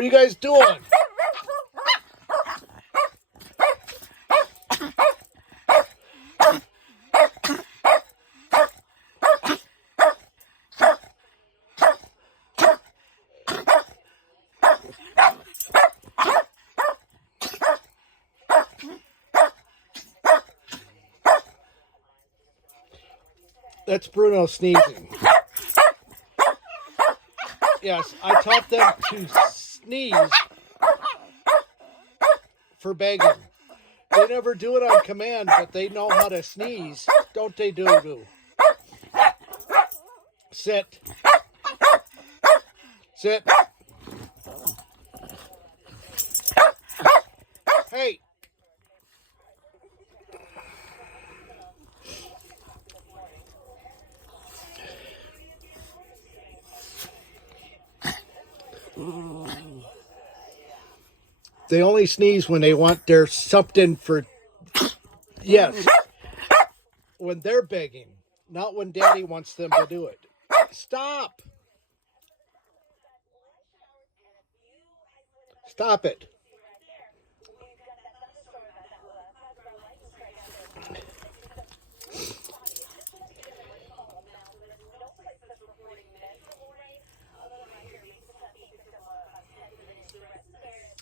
What are you guys doing? That's Bruno sneezing. Yes, I taught them to sneeze for begging. They never do it on command, but they know how to sneeze. Don't they, Doo-Doo? Sit. Sit. Hey. They only sneeze when they want their something for, yes, when they're begging, not when Daddy wants them to do it. Stop. Stop it.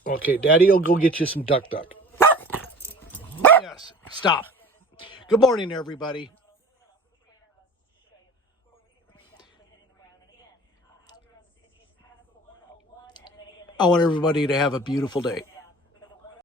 Okay, Daddy will go get you some duck. Yes, stop. Good morning, everybody. I want everybody to have a beautiful day.